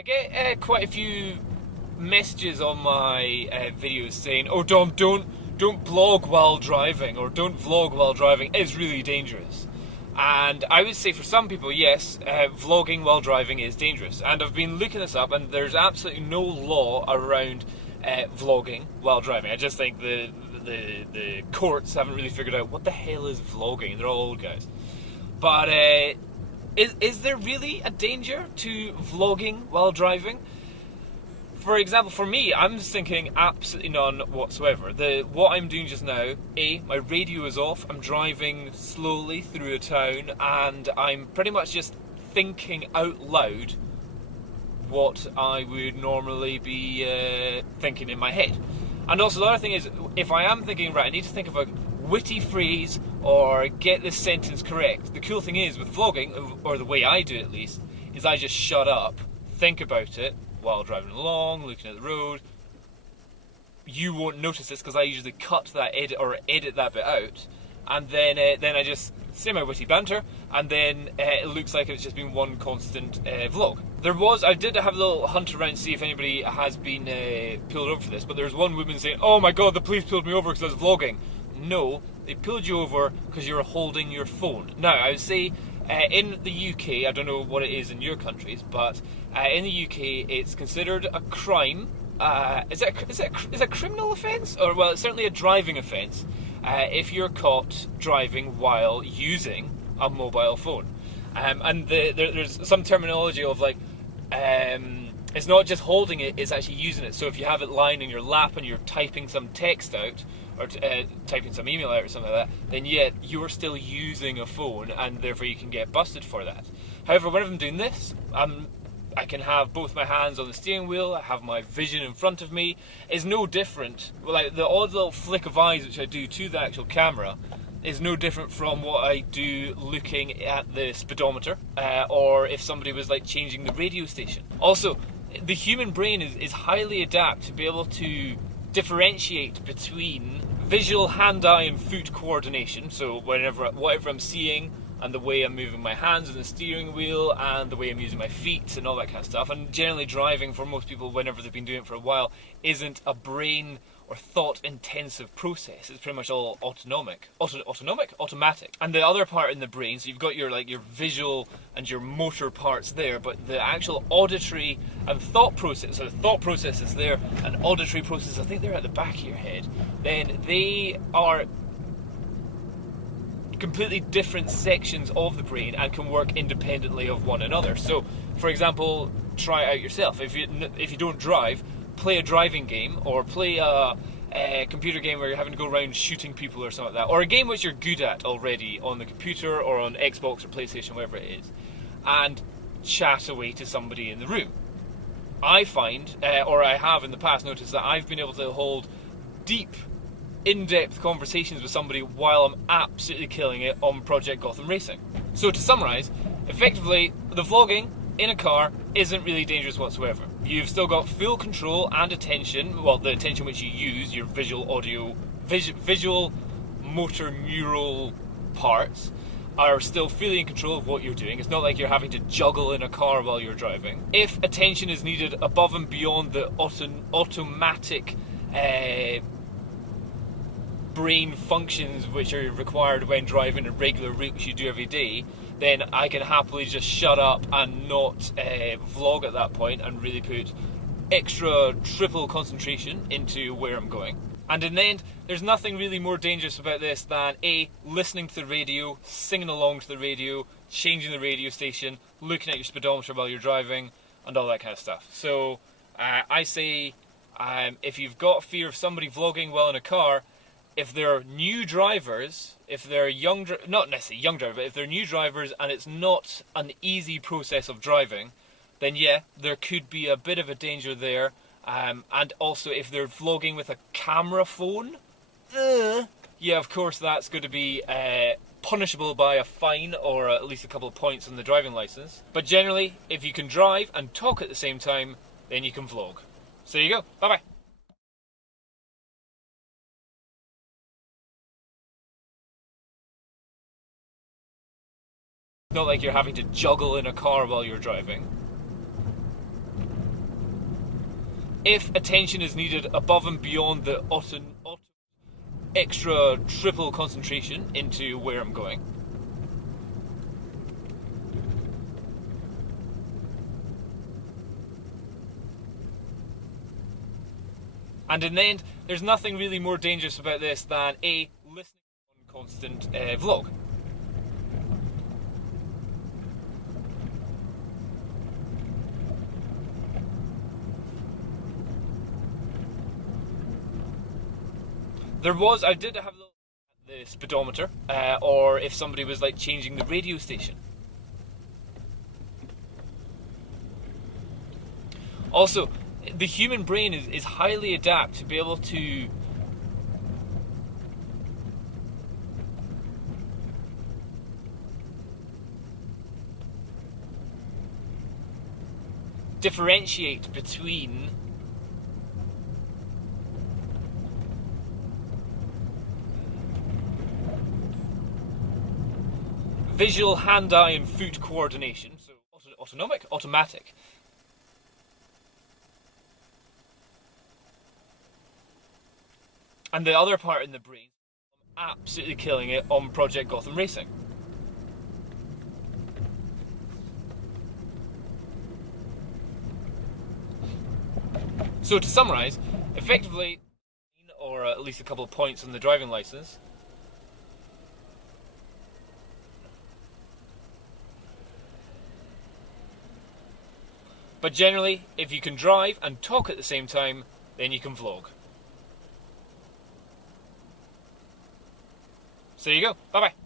I get quite a few messages on my videos saying, "Oh, Dom, don't blog while driving, or don't vlog while driving. It's really dangerous." And I would say for some people, yes, vlogging while driving is dangerous. And I've been looking this up, and there's absolutely no law around vlogging while driving. I just think the courts haven't really figured out what the hell is vlogging. They're all old guys. But is there really a danger to vlogging while driving? For example, for me, I'm just thinking absolutely none whatsoever. What I'm doing just now, my radio is off, I'm driving slowly through a town, and I'm pretty much just thinking out loud what I would normally be thinking in my head. And also the other thing is, if I am thinking, right, I need to think of a witty phrase or get this sentence correct, the cool thing is with vlogging, or the way I do it at least, is I just shut up, think about it, while driving along, looking at the road. You won't notice this because I usually cut that edit that bit out, and then I just say my witty banter, and then it looks like it's just been one constant vlog. I did have a little hunt around to see if anybody has been pulled over for this, but there was one woman saying, "Oh my god, the police pulled me over because I was vlogging." No, they pulled you over because you were holding your phone. Now, I would say in the UK, I don't know what it is in your countries, but in the UK, it's considered a crime. Is it a criminal offence? Or, well, it's certainly a driving offence if you're caught driving while using a mobile phone. And there's some terminology of like, it's not just holding it, it's actually using it. So if you have it lying in your lap and you're typing some text out, or typing some email out or something like that, then yeah, you're still using a phone, and therefore you can get busted for that. However, whenever I'm doing this, I can have both my hands on the steering wheel, I have my vision in front of me. It's no different, like the odd little flick of eyes which I do to the actual camera is no different from what I do looking at the speedometer, or if somebody was like changing the radio station. Also, the human brain is highly adapted to be able to differentiate between visual hand-eye and foot coordination, so whatever I'm seeing and the way I'm moving my hands on the steering wheel and the way I'm using my feet and all that kind of stuff. And generally driving, for most people, whenever they've been doing it for a while, isn't a brain or thought-intensive process. It's pretty much all automatic. And the other part in the brain, so you've got your visual and your motor parts there, but the actual auditory and thought process, so the thought process is there, and auditory process, I think they're at the back of your head, then they are completely different sections of the brain and can work independently of one another. So, for example, try it out yourself. If you don't drive, play a driving game, or play a computer game where you're having to go around shooting people or something like that, or a game which you're good at already on the computer or on Xbox or PlayStation, whatever it is, and chat away to somebody in the room. I find, or I have in the past noticed, that I've been able to hold deep, in-depth conversations with somebody while I'm absolutely killing it on Project Gotham Racing. So to summarise, effectively, the vlogging in a car isn't really dangerous whatsoever. You've still got full control and attention, well, the attention which you use, your visual motor neural parts are still fully in control of what you're doing. It's not like you're having to juggle in a car while you're driving. If attention is needed above and beyond the automatic brain functions which are required when driving a regular route which you do every day, then I can happily just shut up and not vlog at that point and really put extra triple concentration into where I'm going. And in the end, there's nothing really more dangerous about this than listening to the radio, singing along to the radio, changing the radio station, looking at your speedometer while you're driving, and all that kind of stuff. So I say, if you've got fear of somebody vlogging while in a car, if they're new drivers, if they're not necessarily young drivers, but if they're new drivers and it's not an easy process of driving, then yeah, there could be a bit of a danger there. And also if they're vlogging with a camera phone, yeah, of course that's going to be punishable by a fine or at least a couple of points on the driving license. But generally, if you can drive and talk at the same time, then you can vlog. So there you go, bye bye. Not like you're having to juggle in a car while you're driving. if attention is needed above and beyond the auto extra triple concentration into where I'm going. And in the end, there's nothing really more dangerous about this than A, listening on constant vlog. I did have a look at the speedometer, or if somebody was like changing the radio station. Also, the human brain is highly adapted to be able to differentiate between visual, hand-eye and foot coordination, so automatic, and the other part in the brain, I'm absolutely killing it on Project Gotham Racing. So to summarise, effectively, or at least a couple of points on the driving licence. But generally, if you can drive and talk at the same time, then you can vlog. So there you go. Bye bye.